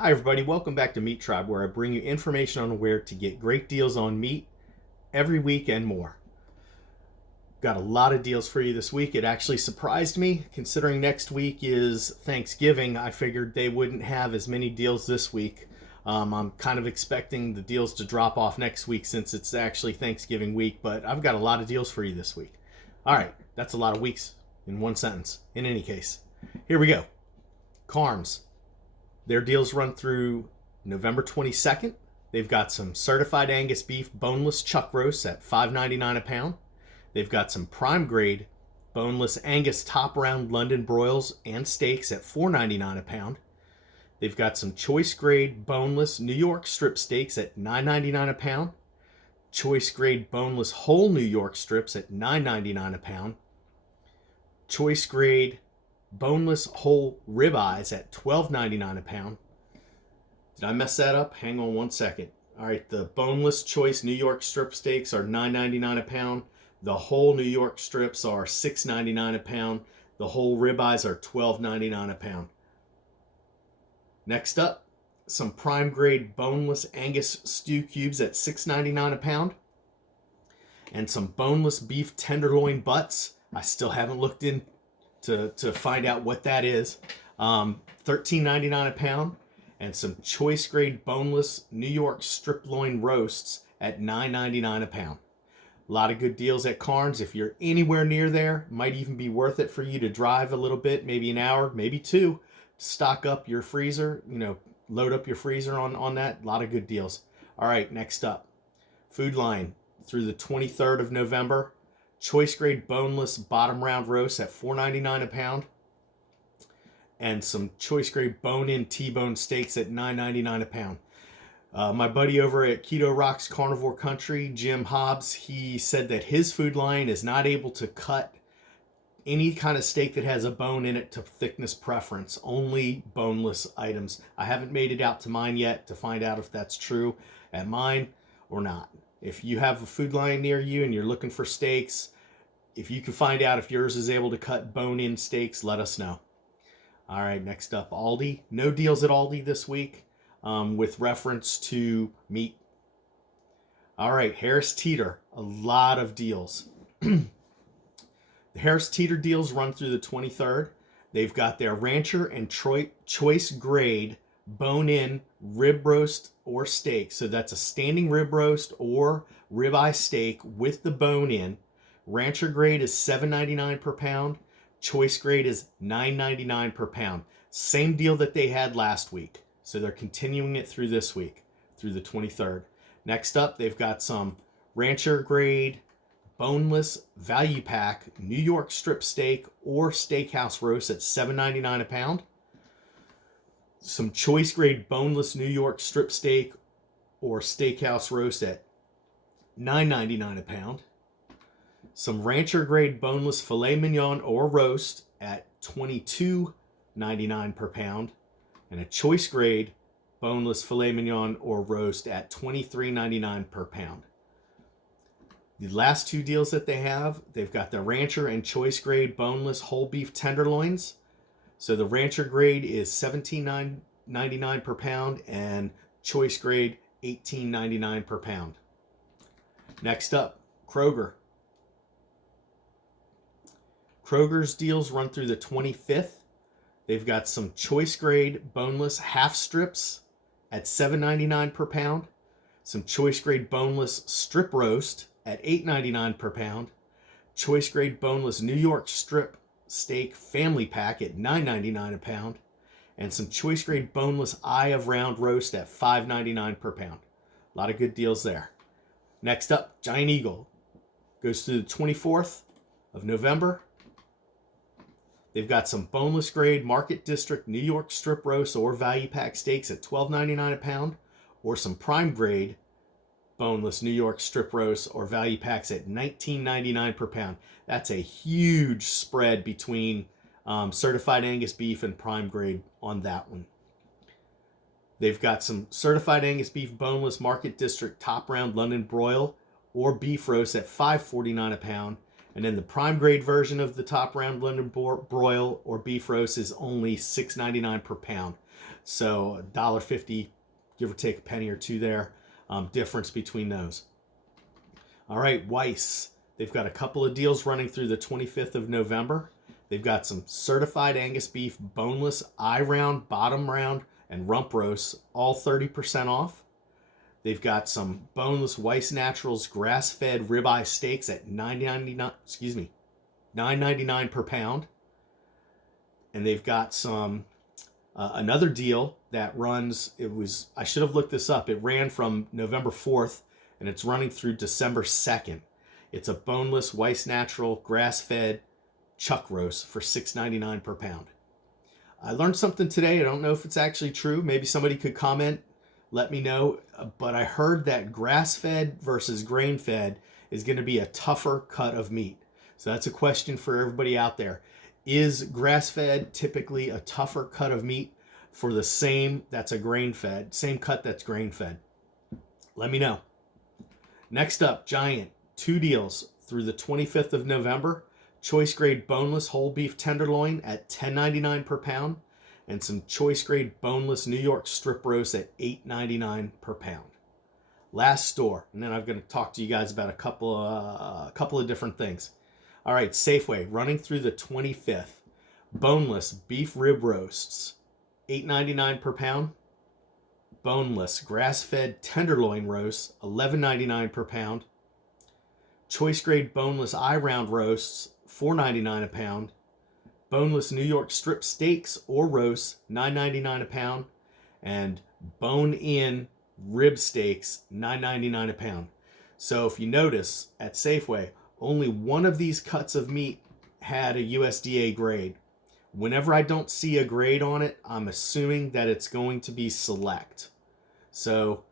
Hi everybody, welcome back to MeatTribe, where I bring you information on where to get great deals on meat every week and more. Got a lot of deals for you this week. It actually surprised me, considering next week is Thanksgiving. I figured they wouldn't have as many deals this week. I'm kind of expecting the deals to drop off next week since it's actually Thanksgiving week, but I've got a lot of deals for you this week. All right, that's a lot of weeks in one sentence. In any case, here we go. Carnes. Their deals run through November 22nd. They've got some certified Angus beef boneless chuck roasts at $5.99 a pound. They've got some prime grade boneless Angus top round London broils and steaks at $4.99 a pound. They've got some choice grade boneless New York strip steaks at $9.99 a pound. Choice grade boneless whole New York strips at $9.99 a pound. Choice grade boneless whole ribeyes at $12.99 a pound. Did I mess that up? Hang on one second. All right, the boneless choice New York strip steaks are $9.99 a pound. The whole New York strips are $6.99 a pound. The whole ribeyes are $12.99 a pound. Next up, some prime grade boneless Angus stew cubes at $6.99 a pound. And some boneless beef tenderloin butts. I still haven't looked in to find out what that is. $13.99 a pound, and some choice grade boneless New York strip loin roasts at $9.99 a pound. A lot of good deals at Carnes. If you're anywhere near there, might even be worth it for you to drive a little bit, maybe an hour, maybe two, stock up your freezer, load up your freezer on that. A lot of good deals. All right, next up, Food Line through the 23rd of November. Choice grade boneless bottom round roast at $4.99 a pound. And some choice grade bone-in T-bone steaks at $9.99 a pound. My buddy over at Keto Rocks Carnivore Country, Jim Hobbs, he said that his Food Line is not able to cut any kind of steak that has a bone in it to thickness preference, only boneless items. I haven't made it out to mine yet to find out if that's true at mine or not. If you have a Food Line near you and you're looking for steaks, if you can find out if yours is able to cut bone-in steaks, let us know. All right, next up, Aldi. No deals at Aldi this week with reference to meat. All right, Harris Teeter. A lot of deals. The Harris Teeter deals run through the 23rd. They've got their Rancher and Choice grade bone-in rib roast or steak. So that's a standing rib roast or ribeye steak with the bone in. Rancher grade is $7.99 per pound. Choice grade is $9.99 per pound. Same deal that they had last week. So they're continuing it through this week, through the 23rd. Next up, they've got some Rancher grade boneless value pack New York strip steak or steakhouse roast at $7.99 a pound. Some choice grade boneless New York strip steak or steakhouse roast at $9.99 a pound. Some Rancher grade boneless filet mignon or roast at $22.99 per pound. And a choice grade boneless filet mignon or roast at $23.99 per pound. The last two deals that they have, they've got the Rancher and choice grade boneless whole beef tenderloins. So the Rancher grade is $17.99 per pound and choice grade $18.99 per pound. Next up, Kroger. Kroger's deals run through the 25th. They've got some choice grade boneless half strips at $7.99 per pound. Some choice grade boneless strip roast at $8.99 per pound. Choice grade boneless New York strip steak family pack at $9.99 a pound. And some choice grade boneless eye of round roast at $5.99 per pound. A lot of good deals there. Next up, Giant Eagle goes through the 24th of November. They've got some boneless grade Market District New York strip roast or value pack steaks at $12.99 a pound, or some prime grade boneless New York strip roast or value packs at $19.99 per pound. That's a huge spread between certified Angus beef and prime grade on that one. They've got some certified Angus beef boneless Market District top round London broil or beef roast at $5.49 a pound. And then the prime grade version of the top round London broil or beef roast is only $6.99 per pound. So $1.50, give or take a penny or two there, difference between those. All right, Weiss. They've got a couple of deals running through the 25th of November. They've got some certified Angus beef, boneless, eye round, bottom round, and rump roasts, all 30% off. They've got some boneless Weiss Naturals grass-fed ribeye steaks at $9.99 per pound. And they've got some another deal that runs. I should have looked this up. It ran from November 4th, and it's running through December 2nd. It's a boneless Weiss Natural grass-fed chuck roast for $6.99 per pound. I learned something today. I don't know if it's actually true. Maybe somebody could comment, let me know. But I heard that grass-fed versus grain-fed is going to be a tougher cut of meat. So that's a question for everybody out there. Is grass-fed typically a tougher cut of meat for the same that's a grain-fed, same cut that's grain-fed? Let me know. Next up, Giant. 2 deals through the 25th of November. Choice grade boneless whole beef tenderloin at $10.99 per pound, and some choice grade boneless New York strip roast at $8.99 per pound. Last store, and then I'm going to talk to you guys about a couple of different things. All right, Safeway, running through the 25th. Boneless beef rib roasts, $8.99 per pound. Boneless grass-fed tenderloin roasts, $11.99 per pound. Choice grade boneless eye round roasts, $4.99 a pound. Boneless New York strip steaks or roasts, $9.99 a pound. And bone-in rib steaks, $9.99 a pound. So if you notice, at Safeway, only one of these cuts of meat had a USDA grade. Whenever I don't see a grade on it, I'm assuming that it's going to be select. So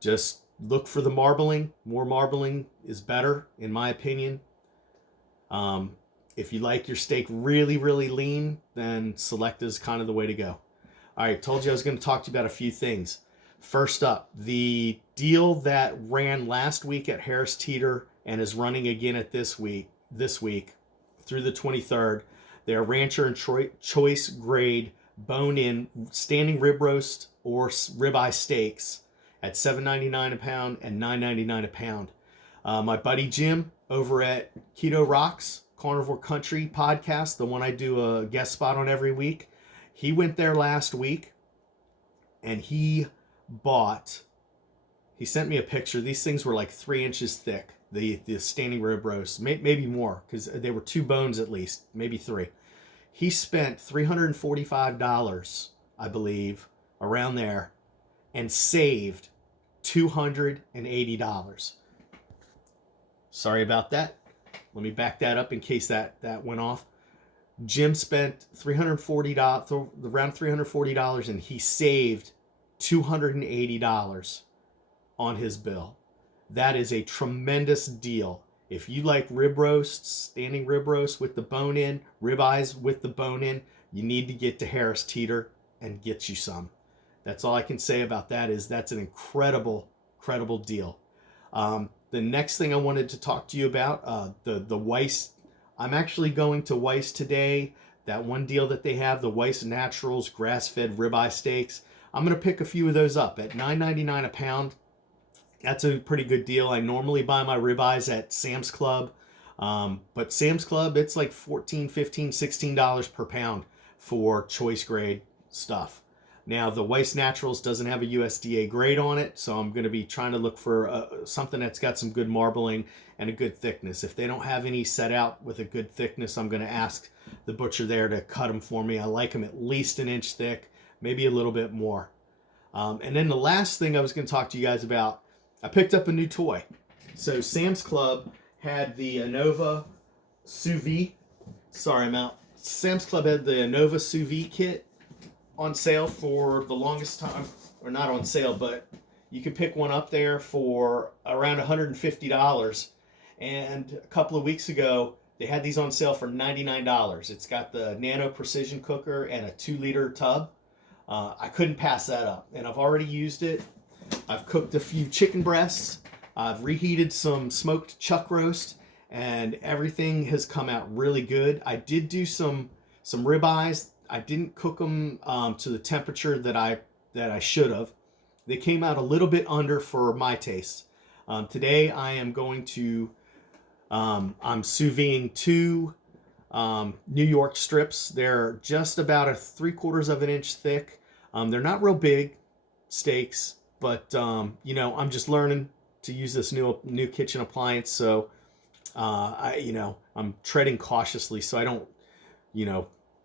just look for the marbling. More marbling is better, in my opinion. If you like your steak really, really lean, then select is kind of the way to go. All right, told you I was going to talk to you about a few things. First up, the deal that ran last week at Harris Teeter and is running again at this week through the 23rd. They're Rancher and Choice grade bone-in standing rib roast or ribeye steaks at $7.99 a pound and $9.99 a pound. My buddy Jim over at Keto Rocks Carnivore Country podcast, the one I do a guest spot on every week, he went there last week and he sent me a picture. These things were like 3 inches thick, the standing rib roast, maybe more, because they were 2 bones at least, maybe 3. He spent $345, I believe, around there, and saved $280. Sorry about that. Let me back that up in case that went off. Jim spent $340, around $340, and he saved $280 on his bill. That is a tremendous deal. If you like rib roasts, standing rib roast with the bone in, rib eyes with the bone in, you need to get to Harris Teeter and get you some. That's all I can say about that. Is that's an incredible deal. The next thing I wanted to talk to you about, the Weiss. I'm actually going to Weiss today. That one deal that they have, the Weiss Naturals grass-fed ribeye steaks. I'm going to pick a few of those up at $9.99 a pound. That's a pretty good deal. I normally buy my ribeyes at Sam's Club. But Sam's Club, it's like $14, $15, $16 per pound for choice grade stuff. Now, the Weiss Naturals doesn't have a USDA grade on it, so I'm going to be trying to look for something that's got some good marbling and a good thickness. If they don't have any set out with a good thickness, I'm going to ask the butcher there to cut them for me. I like them at least 1 inch thick, maybe a little bit more. And then the last thing I was going to talk to you guys about, I picked up a new toy. So Sam's Club had the Anova Sous Vide. Sorry, I'm out. Sam's Club had the Anova Sous Vide kit on sale for the longest time. Or not on sale, but you could pick one up there for around $150. And a couple of weeks ago, they had these on sale for $99. It's got the Nano Precision Cooker and a 2-liter tub. I couldn't pass that up. And I've already used it. I've cooked a few chicken breasts. I've reheated some smoked chuck roast, and everything has come out really good. I did do some ribeyes. I didn't cook them to the temperature that I should have. They came out a little bit under for my taste. Today I am going to I'm sous videing 2 New York strips. They're just about a 3/4 of an inch thick. They're not real big steaks, but I'm just learning to use this new kitchen appliance, so I'm treading cautiously so I don't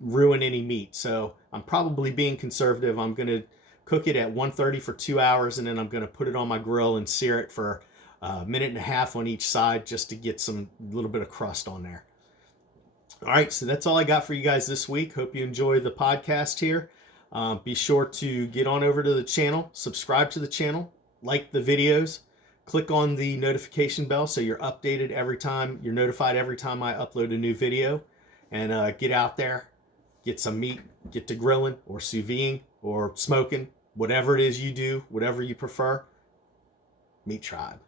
ruin any meat. So I'm probably being conservative. I'm gonna cook it at 130 for 2 hours, and then I'm gonna put it on my grill and sear it for a minute and a half on each side just to get some little bit of crust on there. All right, so that's all I got for you guys this week. Hope you enjoy the podcast here. Be sure to get on over to the channel, subscribe to the channel, like the videos, click on the notification bell so you're notified every time I upload a new video, and get out there, get some meat, get to grilling or sous videing or smoking, whatever it is you do, whatever you prefer. MeatTribe.